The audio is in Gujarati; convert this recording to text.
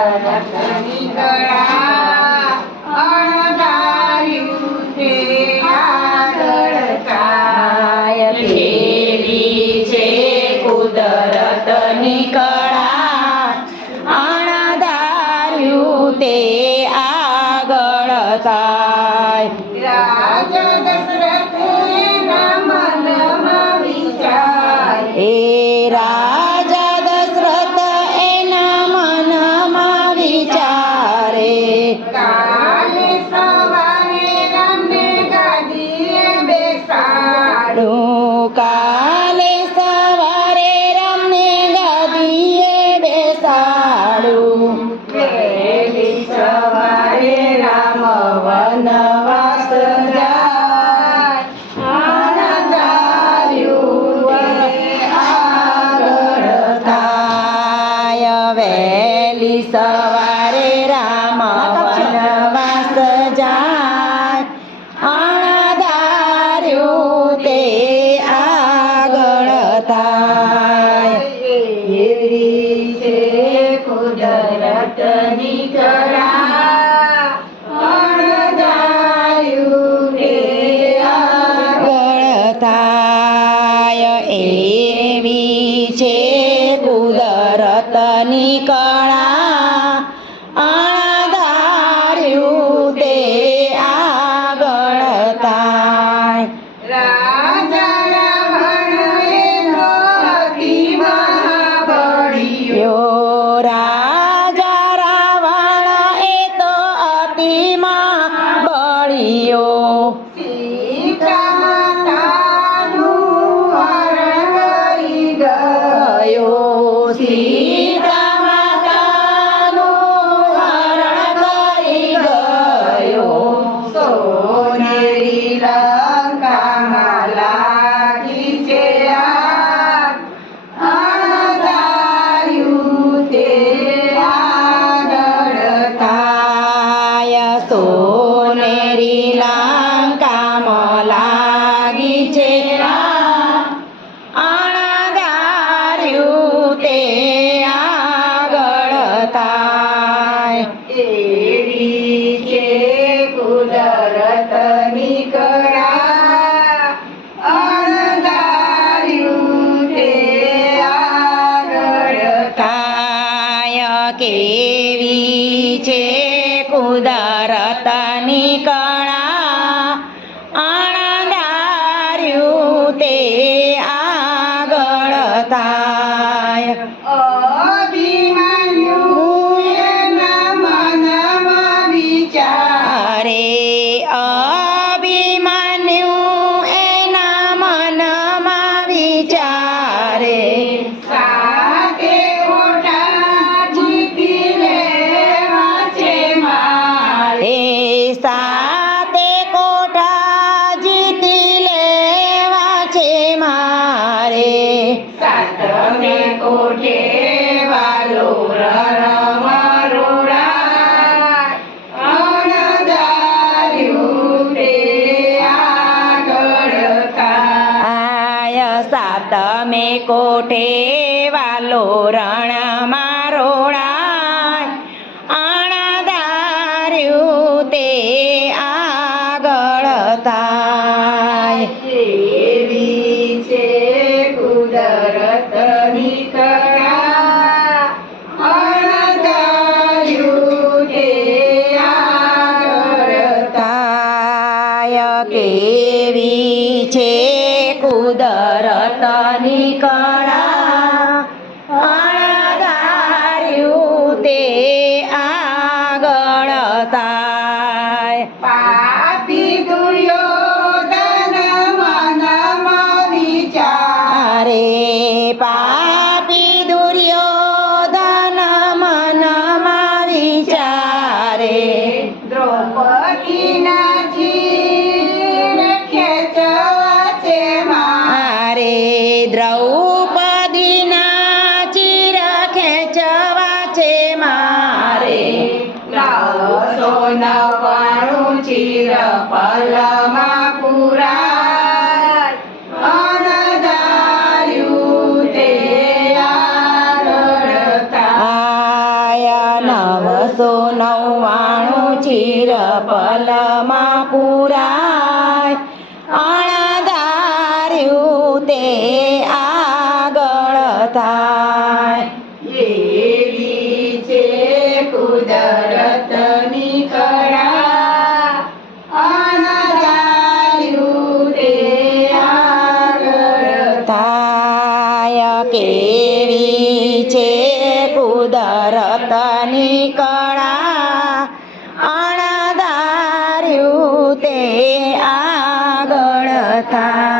રતની કળા અણધાર્યું તે આગળ થાય. કેવી છે કુદરતની કળા અણધાર્યું તે આગળ થાય. રાજા દશરથ એના મનમાં વિચાર એ રાજા દશરથ એના મનમાં વિચારે કાલે સવારે રામને ગાદીએ બેસાડું. કાલે સવારે રમને ગાદીએ બેસાડું. વહેલી સવારે રામ વનવાસ જાય અણધાર્યું તે આગળ થાય. વહેલી સવારે રામ વનવાસ જાય અણધાર્યું તે આગળ થાય. એવી છે કુદરતની કળા અણધાર્યું તે આગળ થાય. એવી છે કુદરતની કળા અણધાર્યું તે આગળ થાય. રાજા રાવણ એનો અતિ મહાબળિયો યો રાજા રાવણ એ તો અતિમાં બળિયો. સીતા માતાનું હરણ કરી ગયો. સીતા માતાનું હરણ કરી ગયો. સોનેરી લંકામાં લાગી છે આગ અણધાર્યું તે આગળ થાય. સોનેરી લંકામાં લાગી છે આગ અણધાર્યું તે આગળ થાય. એવી છે કુદરતની કળા અણધાર્યું તે આગળ થાય. કેવી છે કુદરતની કળા અણધાર્યું તે આગળ થાય. અભિમન્યુ એના મનમાં વિચાર અરે અભિમન્યુ એના મનમાં વિચારે સાતે કોઠા જીતી લેવા છે મારે. એ સાતે કોઠા જીતી લેવા છે મારે. સાતમે કોઠે વાલો રણમરોડા અણધાર્યું તે આગળ થાય. સાતમે કોઠે વાલો રણ મારોડા અણધાર્યું તે આગળ થાય. એવી છે કુદરતની કળા અણધાર્યું તે આગળ થાય. કેવી છે કુદરતની કળા અણધાર્યું તે આગળ થાય. પાપી દુર્યોધન મનમાં વિચાર અરે પાપી દુર્યોધન મનમાં વિચારે દ્રૌપદીના જીવ ખેંચવા છે મારે. દ્રૌપદીના ચીર ખેંચવા છે મારે. 999 ચિર પલમાં પુરાય અણધાર્યું તે આગળ થાય. 299 ચીર પલમાં પુરાય અણધાર્યું તે આગળ થાય એવી છે કુદરતની કળા અણધાર્યું તે આગળ થાય કેવી છે કુદરતની કળા અણધાર્યું તે આગળ થાય